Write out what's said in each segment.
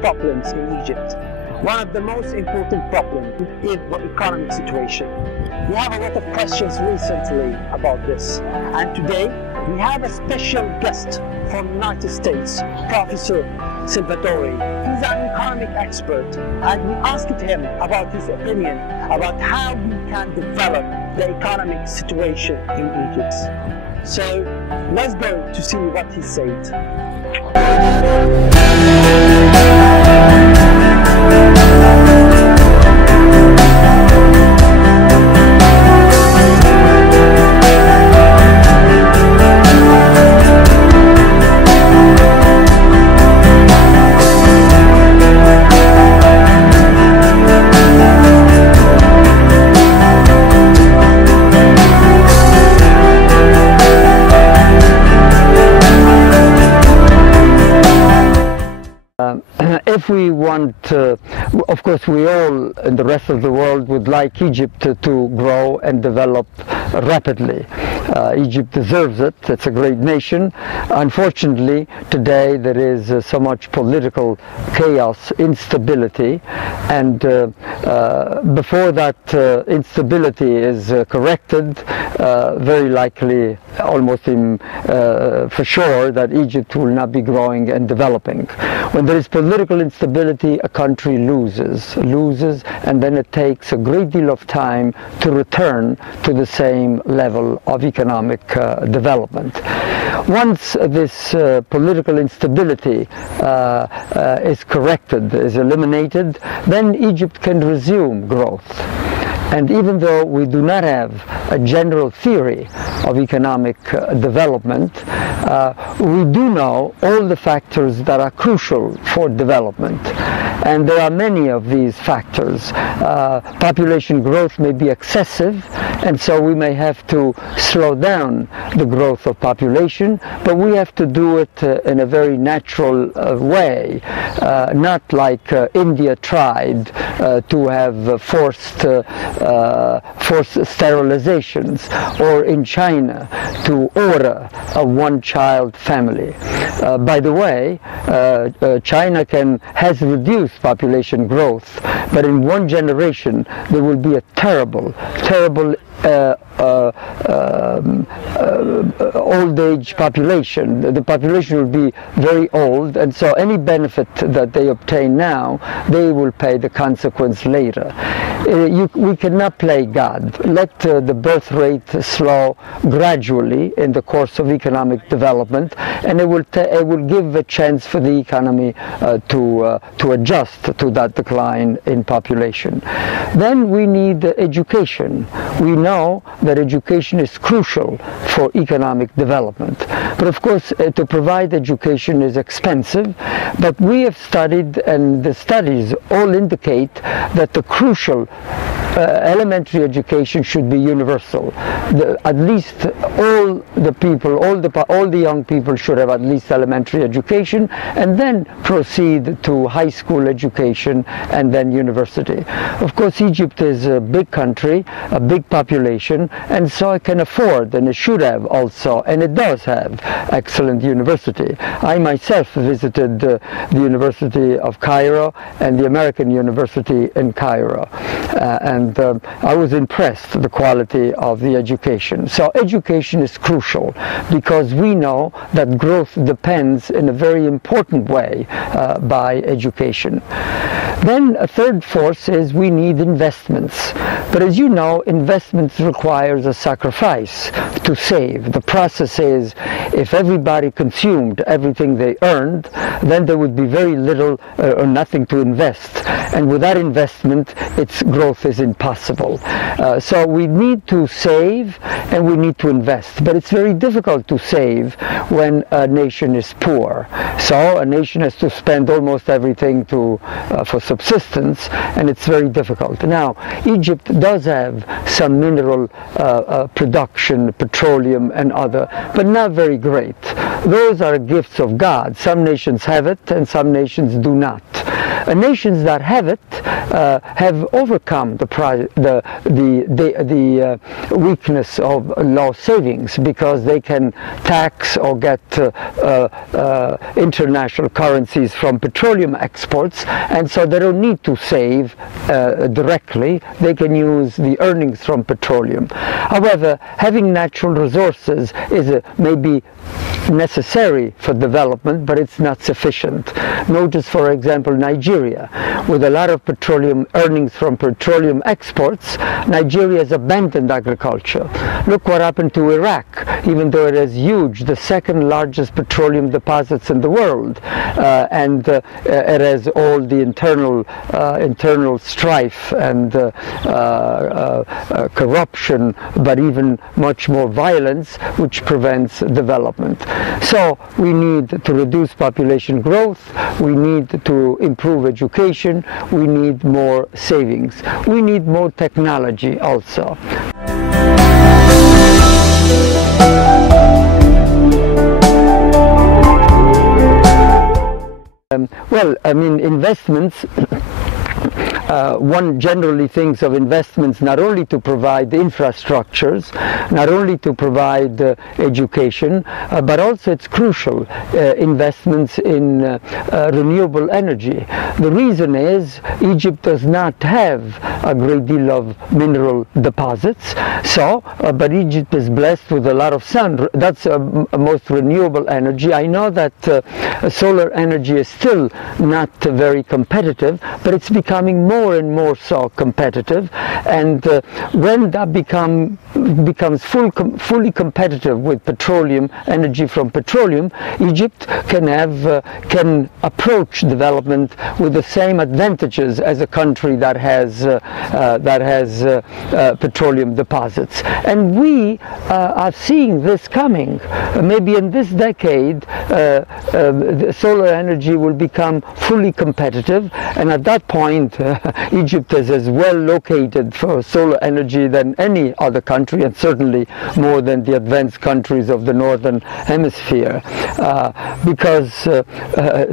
problems in Egypt. One of the most important problems is the economic situation. We have a lot of questions recently about this, and today we have a special guest from the United States, Professor Salvatore. He's an economic expert, and we asked him about his opinion about how we can develop the economic situation in Egypt. So let's go to see what he said. If we want, of course we all in the rest of the world would like Egypt to grow and develop rapidly. Egypt deserves it. It's a great nation. Unfortunately, today there is so much political chaos, instability, and before that instability is corrected, very likely, almost for sure, that Egypt will not be growing and developing. When there is political instability, a country loses, and then it takes a great deal of time to return to the same level of economic development. Once this political instability is corrected, is eliminated, then Egypt can resume growth. And even though we do not have a general theory of economic development, we do know all the factors that are crucial for development. And there are many of these factors. Population growth may be excessive, and so we may have to slow down the growth of population, but we have to do it in a very natural way, not like India tried to have forced sterilizations, or in China to order a one-child family. By the way, China has reduced population growth, but in one generation there will be a terrible old age population. The population will be very old, and so any benefit that they obtain now, they will pay the consequence later. We cannot play God. Let the birth rate slow gradually in the course of economic development, and it will give a chance for the economy to adjust to that decline in population. Then we need education. We know that education is crucial for economic development. But of course, to provide education is expensive, but we have studied, and the studies all indicate that the crucial elementary education should be universal. At least all the people, all the young people should have at least elementary education, and then proceed to high school education and then university. Of course, Egypt is a big country, a big population, and so it can afford, and it should have also, and it does have, excellent university. I myself visited the University of Cairo and the American University in Cairo, and I was impressed with the quality of the education. So education is crucial, because we know that growth depends in a very important way by education. Then a third force is we need investments. But as you know, investments requires a sacrifice to save. The process is, if everybody consumed everything they earned, then there would be very little or nothing to invest. And without investment, its growth is impossible. So we need to save and we need to invest. But it's very difficult to save when a nation is poor. So a nation has to spend almost everything for subsistence, and it's very difficult. Now, Egypt does have some mineral production, petroleum and other, but not very great. Those are gifts of God. Some nations have it and some nations do not. Nations that have it have overcome the weakness of law savings, because they can tax or get international currencies from petroleum exports, and so they don't need to save directly. They can use the earnings from petroleum. However, having natural resources is maybe necessary for development, but it's not sufficient. Notice, for example, Nigeria, with a lot of petroleum earnings from petroleum exports. Nigeria has abandoned agriculture. Look what happened to Iraq, even though it is huge, the second largest petroleum deposits in the world, and it has all the internal strife and corruption, but even much more violence, which prevents development. So we need to reduce population growth, we need to improve education, we need more savings, we need more technology also. Well, I mean, investments, one generally thinks of investments not only to provide the infrastructures, not only to provide education, but also it's crucial, investments in renewable energy. The reason is Egypt does not have a great deal of mineral deposits, so, but Egypt is blessed with a lot of sun. That's most renewable energy. I know that solar energy is still not very competitive, but it's becoming more and more so competitive, and when that becomes fully competitive with petroleum energy from petroleum, Egypt can approach development with the same advantages as a country that has petroleum deposits. And we are seeing this coming. Maybe in this decade, solar energy will become fully competitive, and at that point Egypt is as well located for solar energy than any other country, and certainly more than the advanced countries of the northern hemisphere, because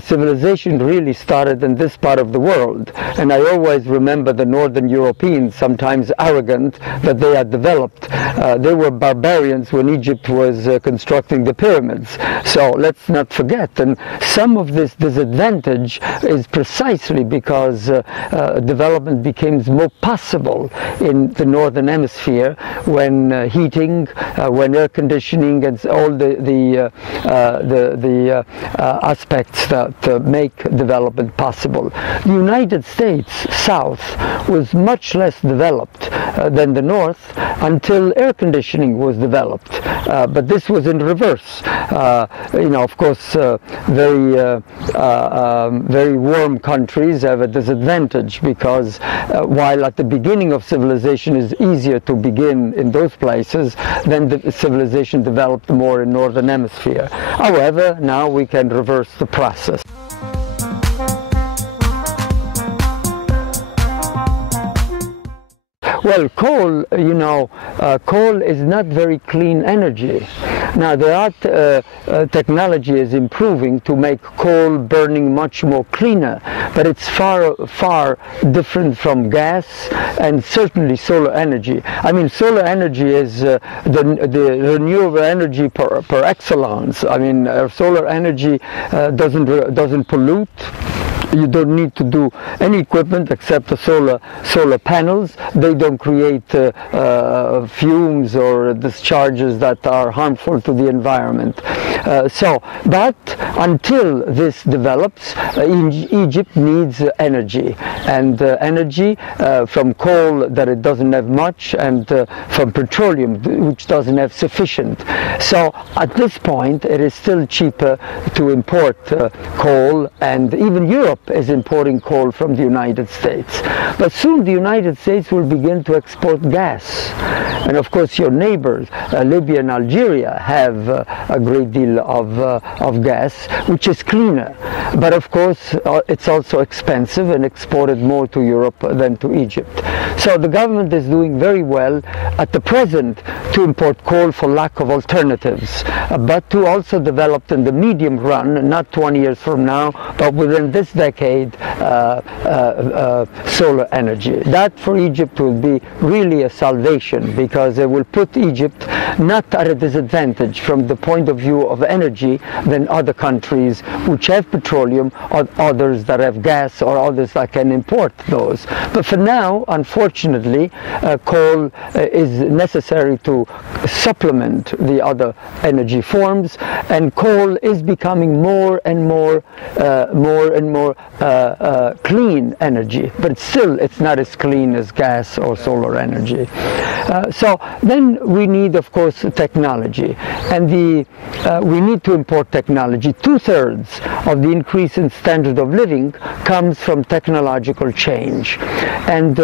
civilization really started in this part of the world. And I always remember the northern Europeans, sometimes arrogant that they had developed. They were barbarians when Egypt was constructing the pyramids. So let's not forget, and some of this disadvantage is precisely because development becomes more possible in the northern hemisphere when heating, when air conditioning, and all the aspects that make development possible. The United States South was much less developed than the North until air conditioning was developed, but this was in reverse. You know, of course, very warm countries have a disadvantage, because while at the beginning of civilization is easier to begin in those places, then the civilization developed more in northern hemisphere. However, now we can reverse the process. Well, coal, you know, coal is not very clean energy. Now, technology is improving to make coal burning much more cleaner, but it's far different from gas and certainly solar energy. I mean, solar energy is the renewable energy per excellence. I mean, solar energy doesn't pollute. You don't need to do any equipment except the solar panels. They don't create fumes or discharges that are harmful to the environment. But until this develops, Egypt needs energy, and energy from coal that it doesn't have much, and from petroleum which doesn't have sufficient. So at this point it is still cheaper to import coal, and even Europe is importing coal from the United States. But soon the United States will begin to export gas. And of course your neighbors, Libya and Algeria, have a great deal deal of gas, which is cleaner. But of course, it's also expensive and exported more to Europe than to Egypt. So the government is doing very well at the present to import coal for lack of alternatives, but to also develop in the medium run, not 20 years from now, but within this decade, solar energy. That for Egypt will be really a salvation, because it will put Egypt not at a disadvantage from the point of view of energy than other countries which have petroleum, or others that have gas, or others that can import those. But for now, unfortunately, coal is necessary to supplement the other energy forms, and coal is becoming more and more clean energy, but still it's not as clean as gas or solar energy. So then we need, of course, technology, and we need to import technology. 2/3 of the increase in standard of living comes from technological change, and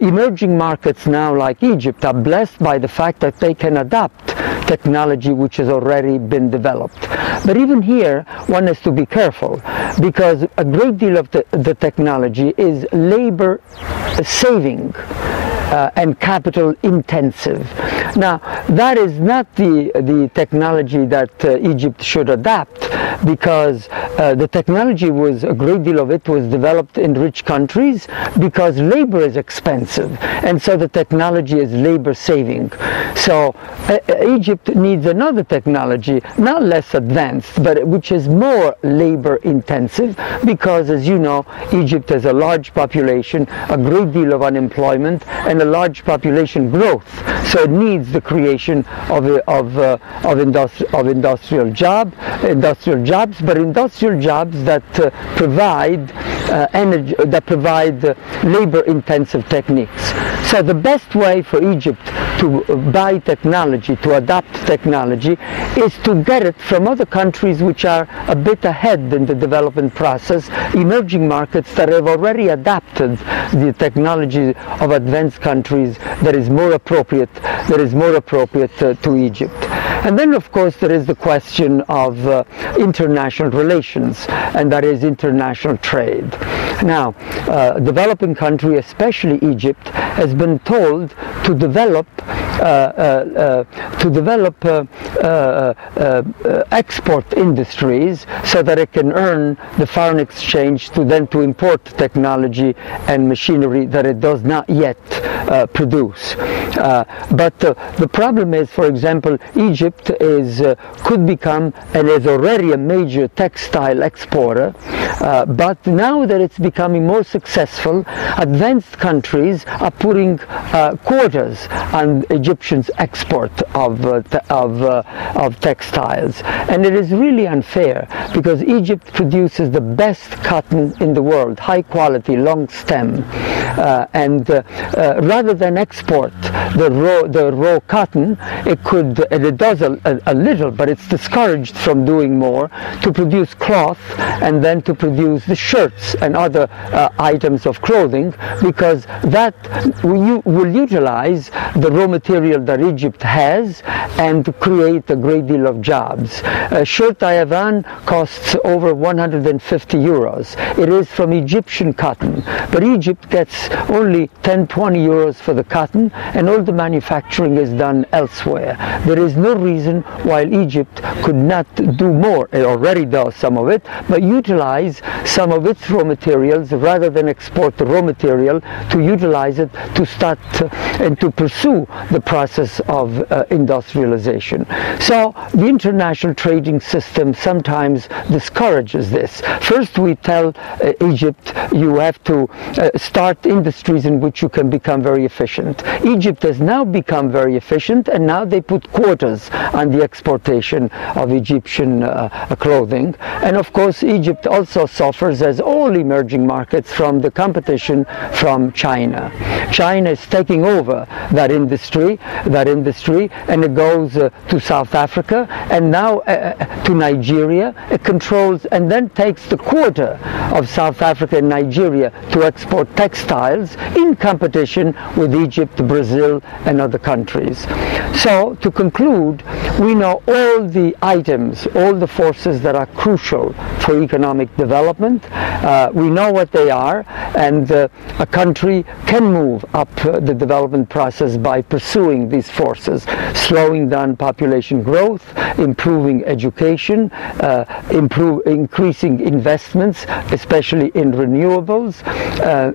emerging markets now like Egypt are blessed by the fact that they can adapt technology which has already been developed. But even here one has to be careful, because a great deal of the technology is labor saving and capital intensive. Now that is not the technology that Egypt should adapt, because the technology was, a great deal of it was developed in rich countries because labor is expensive, and so the technology is labor saving. So Egypt needs another technology, not less advanced, but which is more labor intensive, because as you know, Egypt has a large population, a great deal of unemployment, and a large population growth. So it needs the creation of industrial jobs, but industrial jobs that provide energy, that provide labor-intensive techniques. So the best way for Egypt to buy technology, to adapt technology, is to get it from other countries which are a bit ahead in the development process, emerging markets that have already adapted the technology of advanced countries that is more appropriate to Egypt. And then of course there is the question of international relations, and that is international trade. Now, developing country, especially Egypt, has been told to develop export industries so that it can earn the foreign exchange to import technology and machinery that it does not yet produce. But the problem is, for example, Egypt could become, and is already, a major textile exporter, but now that it's becoming more successful, advanced countries are putting quotas on Egyptians' export of textiles, and it is really unfair, because Egypt produces the best cotton in the world, high quality, long stem, and rather than export the raw cotton, it could, and it does a little, but it's discouraged from doing more, to produce cloth and then to produce the shirts and other items of clothing, because that will utilize the raw material that Egypt has and create a great deal of jobs. A shirt I have on costs over 150 euros. It is from Egyptian cotton, but Egypt gets only 10-20 euros for the cotton, and all the manufacturing is done elsewhere. There is no reason why Egypt could not do more. It already does some of it, but utilize some of its raw materials, rather than export the raw material, to utilize it to start and to pursue the process of industrialization. So the international trading system sometimes discourages this. First we tell Egypt, you have to start industries in which you can become very efficient. Egypt has now become very efficient, and now they put quotas on the exportation of Egyptian clothing. And of course Egypt also suffers, as all emerging markets, from the competition from China. China is taking over that industry, away that industry, and it goes to South Africa, and now to Nigeria. It controls and then takes the quota of South Africa and Nigeria to export textiles in competition with Egypt, Brazil, and other countries. So, to conclude, we know all the items, all the forces that are crucial for economic development. We know what they are, and a country can move up the development process by pursuing these forces, slowing down population growth, improving education, increasing investments, especially in renewables,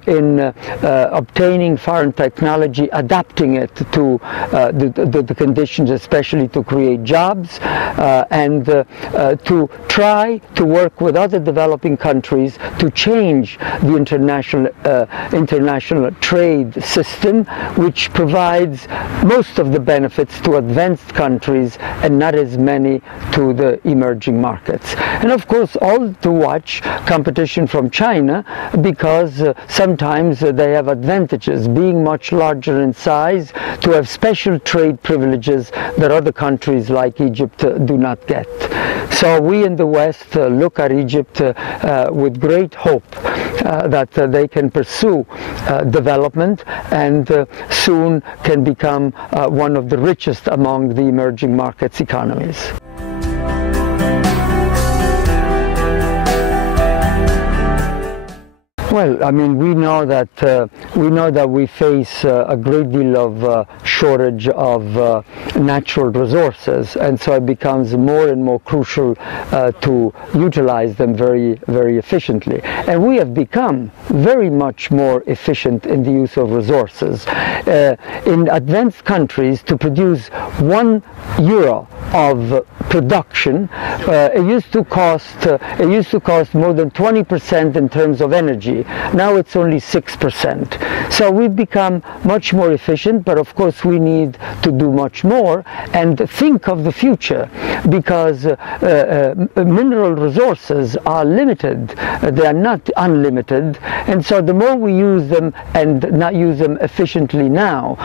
in obtaining foreign technology, adapting it to the conditions, especially to create jobs, and to try to work with other developing countries to change the international trade system, which provides most of the benefits to advanced countries and not as many to the emerging markets. And of course, all to watch competition from China, because sometimes they have advantages, being much larger in size, to have special trade privileges that other countries like Egypt do not get. So we in the West look at Egypt with great hope that they can pursue development and soon can become one of the richest among the emerging markets economies. Well, I mean, we know that we face a great deal of shortage of natural resources, and so it becomes more and more crucial to utilize them very, very efficiently. And we have become very much more efficient in the use of resources. In advanced countries, to produce €1 of production, it used to cost more than 20% in terms of energy. Now it's only 6%. So we've become much more efficient, but of course we need to do much more and think of the future, because mineral resources are limited. They are not unlimited, and so the more we use them and not use them efficiently now,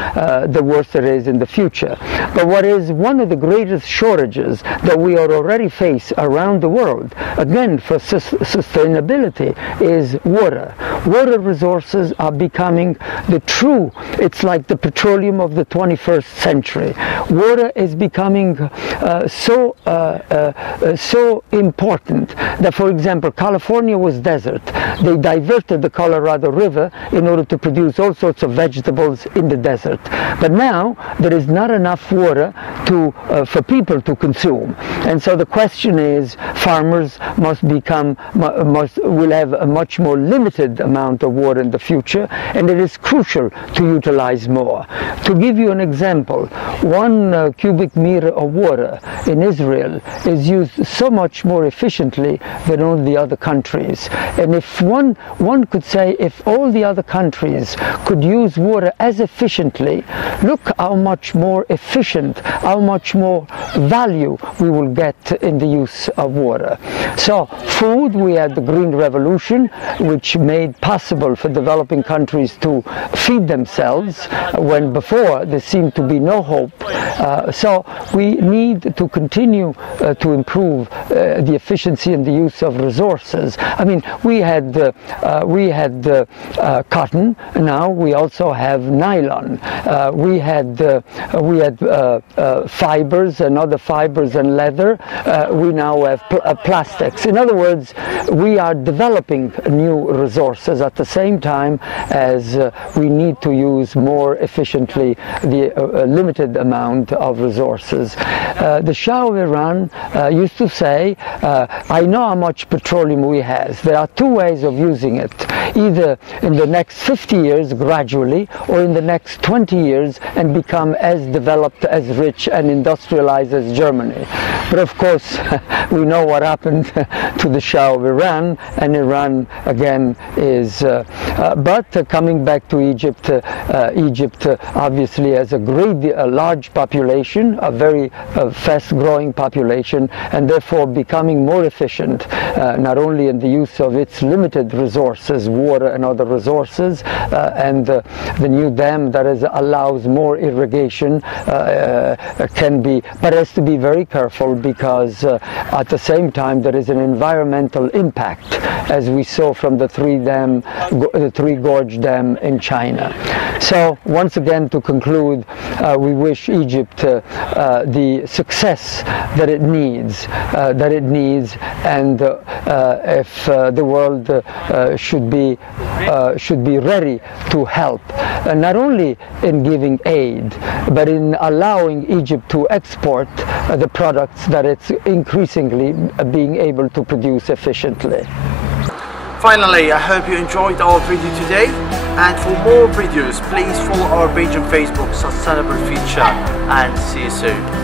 the worse it is in the future. But what is one of the greatest shortages that we are already face around the world, again for sustainability, is water. Water resources are becoming it's like the petroleum of the 21st century. Water is becoming so important that, for example, California was desert. They diverted the Colorado River in order to produce all sorts of vegetables in the desert. But now there is not enough water for people to consume. And so the question is, farmers will have a much more limited amount of water in the future, and it is crucial to utilize more. To give you an example, 1 cubic meter of water in Israel is used so much more efficiently than all the other countries. And if one could say, if all the other countries could use water as efficiently, look how much more efficient, how much more value we will get in the use of water. So food, we had the Green Revolution, which made possible for developing countries to feed themselves when before there seemed to be no hope. So we need to continue to improve the efficiency and the use of resources. I mean, we had cotton. Now we also have nylon. We had fibers and other fibers and leather. We now have plastics. In other words, we are developing new resources at the same time as we need to use more efficiently the limited amount of resources. The Shah of Iran used to say, I know how much petroleum we have. There are two ways of using it, either in the next 50 years gradually, or in the next 20 years and become as developed, as rich and industrialized as Germany. But of course, we know what happened to the Shah of Iran, and Iran again is, but coming back to Egypt, Egypt obviously has a large population, a very fast-growing population, and therefore becoming more efficient, not only in the use of its limited resources, water and other resources, and the new dam that allows more irrigation can be, but has to be very careful, because at the same time there is an environmental impact, as we saw from the Three Gorge Dam in China. So once again, to conclude, we wish Egypt the success that it needs, and if the world should be ready to help, not only in giving aid, but in allowing Egypt to export the products that it's increasingly being able to produce efficiently. Finally, I hope you enjoyed our video today, and for more videos please follow our page on Facebook, Sustainable Future, and see you soon.